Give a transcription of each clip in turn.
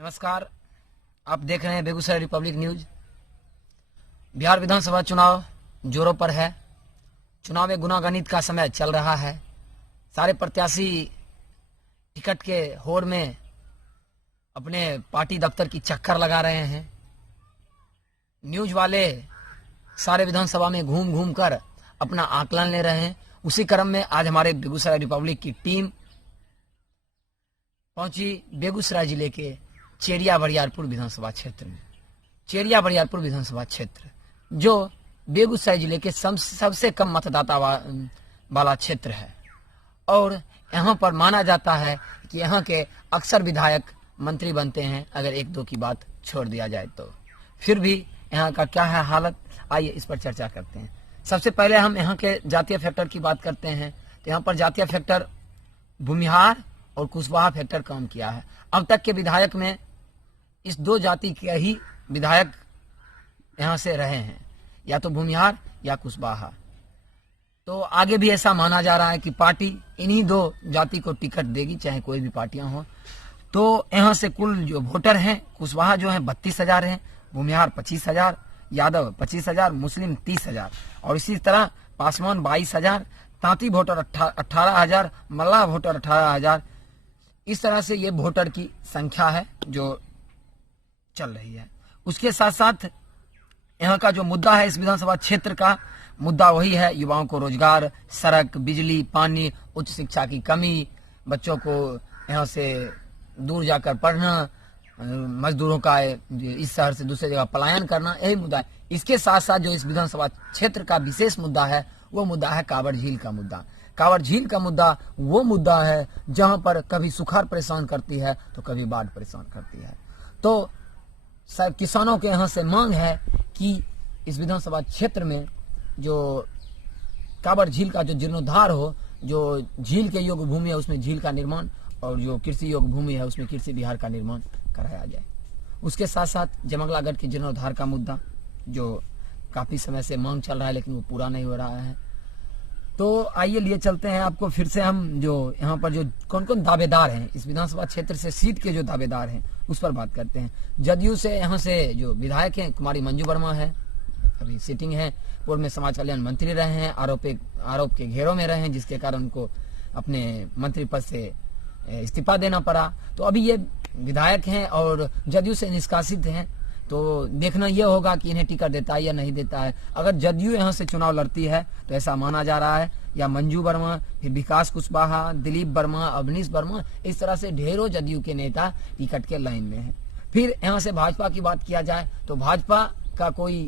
नमस्कार, आप देख रहे हैं बेगूसराय रिपब्लिक न्यूज। बिहार विधानसभा चुनाव जोरों पर है। चुनाव में गुनागणित का समय चल रहा है। सारे प्रत्याशी टिकट के होड़ में अपने पार्टी दफ्तर की चक्कर लगा रहे हैं। न्यूज वाले सारे विधानसभा में घूम घूम कर अपना आकलन ले रहे हैं। उसी क्रम में आज हमारे बेगूसराय रिपब्लिक की टीम पहुंची बेगूसराय जिले के चेरिया बरियारपुर विधानसभा क्षेत्र में। चेरिया बरियारपुर विधानसभा क्षेत्र जो बेगूसराय जिले के सबसे कम मतदाता वाला क्षेत्र है और यहाँ पर माना जाता है कि यहाँ के अक्सर विधायक मंत्री बनते हैं, अगर एक दो की बात छोड़ दिया जाए तो। फिर भी यहाँ का क्या है हालत, आइए इस पर चर्चा करते हैं। सबसे पहले हम यहाँ के जातीय फैक्टर की बात करते हैं तो यहाँ पर जातीय फैक्टर भूमिहार और कुशवाहा फैक्टर काम किया है। अब तक के विधायक में इस दो जाति के ही विधायक यहाँ से रहे हैं, या तो भूमिहार या कुशवाहा। तो आगे भी ऐसा माना जा रहा है कि पार्टी इन्हीं दो जाति को टिकट देगी, चाहे कोई भी पार्टियां हो। तो यहाँ से कुल जो वोटर हैं, कुशवाहा जो है 32,000 हैं, भूमिहार 25,000, यादव 25,000, मुस्लिम 30,000 और इसी तरह पासवान 22,000, तांती वोटर 18,000, मल्लाह वोटर 18,000। इस तरह से ये वोटर की संख्या है जो चल रही है। उसके साथ साथ यहाँ का जो मुद्दा है इस विधानसभा क्षेत्र का मुद्दा वही है युवाओं को रोजगार, सड़क, बिजली, पानी, उच्च शिक्षा की कमी, बच्चों को यहाँ से दूर जाकर पढ़ना, मजदूरों का इस शहर से दूसरे जगह पलायन करना, यही मुद्दा है। इसके साथ साथ जो इस विधानसभा क्षेत्र का विशेष मुद्दा है वो मुद्दा है कांवड़ झील का मुद्दा। कांवड़ झील का मुद्दा वो मुद्दा है जहाँ पर कभी सुखाड़ परेशान करती है तो कभी बाढ़ परेशान करती है। तो किसानों के यहाँ से मांग है कि इस विधानसभा क्षेत्र में जो कांवड़ झील का जो जीर्णोद्धार हो, जो झील के योग्य भूमि है उसमें झील का निर्माण और जो कृषि योग्य भूमि है उसमें कृषि विहार का निर्माण कराया जाए। उसके साथ साथ जमंगलागढ़ के जीर्णोद्धार का मुद्दा जो काफी समय से मांग चल रहा है लेकिन वो पूरा नहीं हो रहा है। तो आइए लिए चलते हैं आपको फिर से हम जो यहाँ पर जो कौन कौन दावेदार हैं इस विधानसभा क्षेत्र से सीट के जो दावेदार हैं उस पर बात करते हैं। जदयू से यहाँ से जो विधायक हैं कुमारी मंजू वर्मा है, अभी सिटिंग है, पूर्व में समाज कल्याण मंत्री रहे हैं, आरोप के घेरों में रहे हैं जिसके कारण उनको अपने मंत्री पद से इस्तीफा देना पड़ा। तो अभी ये विधायक हैं और जदयू से निष्कासित हैं, तो देखना यह होगा कि इन्हें टिकट देता है या नहीं देता है। अगर जदयू यहाँ से चुनाव लड़ती है तो ऐसा माना जा रहा है या मंजू वर्मा, फिर विकास कुशवाहा, दिलीप वर्मा, अवनीश वर्मा, इस तरह से ढेरों जदयू के नेता टिकट के लाइन में हैं। फिर यहाँ से भाजपा की बात किया जाए तो भाजपा का कोई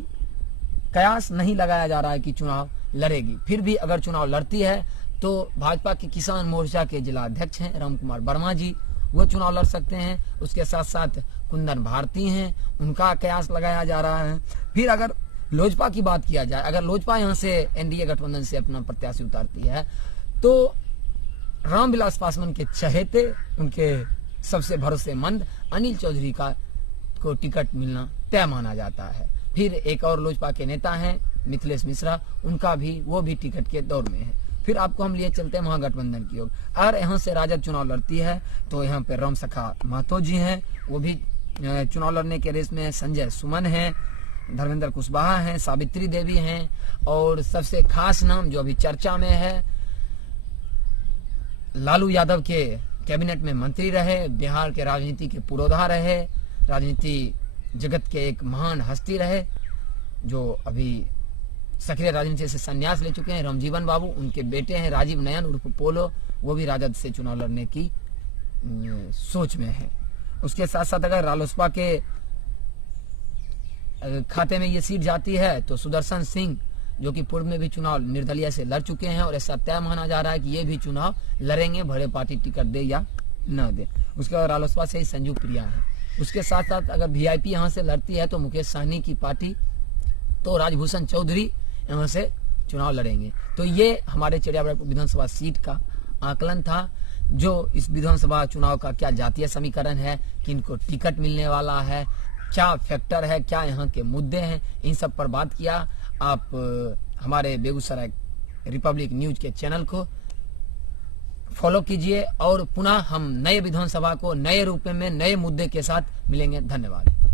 कयास नहीं लगाया जा रहा है कि चुनाव लड़ेगी। फिर भी अगर चुनाव लड़ती है तो भाजपा के किसान मोर्चा के जिला अध्यक्ष हैं राम कुमार वर्मा जी, वो चुनाव लड़ सकते हैं। उसके साथ साथ कुंदन भारती हैं, उनका कयास लगाया जा रहा है। फिर अगर लोजपा की बात किया जाए, अगर लोजपा यहाँ से एनडीए गठबंधन से अपना प्रत्याशी उतारती है तो रामविलास पासवान के चहेते, उनके सबसे भरोसेमंद अनिल चौधरी को टिकट मिलना तय माना जाता है। फिर एक और लोजपा के नेता हैं मिथिलेश मिश्रा, उनका भी वो भी टिकट के दौर में है। फिर आपको हम लिए चलते हैं महागठबंधन की ओर। अगर यहाँ से राजद चुनाव लड़ती है तो यहाँ पे राम सखा महतो जी हैं, वो भी चुनाव लड़ने के रेस में। संजय सुमन हैं, धर्मेंद्र कुशवाहा हैं, सावित्री देवी हैं और सबसे खास नाम जो अभी चर्चा में है, लालू यादव के कैबिनेट में मंत्री रहे, बिहार के राजनीति के पुरोधा रहे, राजनीति जगत के एक महान हस्ती रहे जो अभी सक्रिय राजनीति से संन्यास ले चुके हैं, रामजीवन बाबू। उनके बेटे हैं राजीव नयन उर्फ पोलो, वो भी राजद से चुनाव लड़ने की सोच में है। उसके साथ साथ अगर रालोसपा के खाते में ये सीट जाती है तो सुदर्शन सिंह जो कि पूर्व में भी चुनाव निर्दलीय से लड़ चुके हैं और ऐसा तय माना जा रहा है कि ये भी चुनाव लड़ेंगे, भले पार्टी टिकट दे या न दे। उसके बाद रालोसपा से ही संजू प्रिया है। उसके साथ साथ अगर वीआईपी यहाँ से लड़ती है तो मुकेश सहनी की पार्टी, तो राजभूषण चौधरी यहाँ से चुनाव लड़ेंगे। तो ये हमारे चेरिया बरियारपुर विधानसभा सीट का आकलन था जो इस विधानसभा चुनाव का क्या जातीय समीकरण है, किनको टिकट मिलने वाला है, क्या फैक्टर है, क्या यहाँ के मुद्दे हैं, इन सब पर बात किया। आप हमारे बेगूसराय रिपब्लिक न्यूज के चैनल को फॉलो कीजिए और पुनः हम नए विधानसभा को नए रूप में नए मुद्दे के साथ मिलेंगे। धन्यवाद।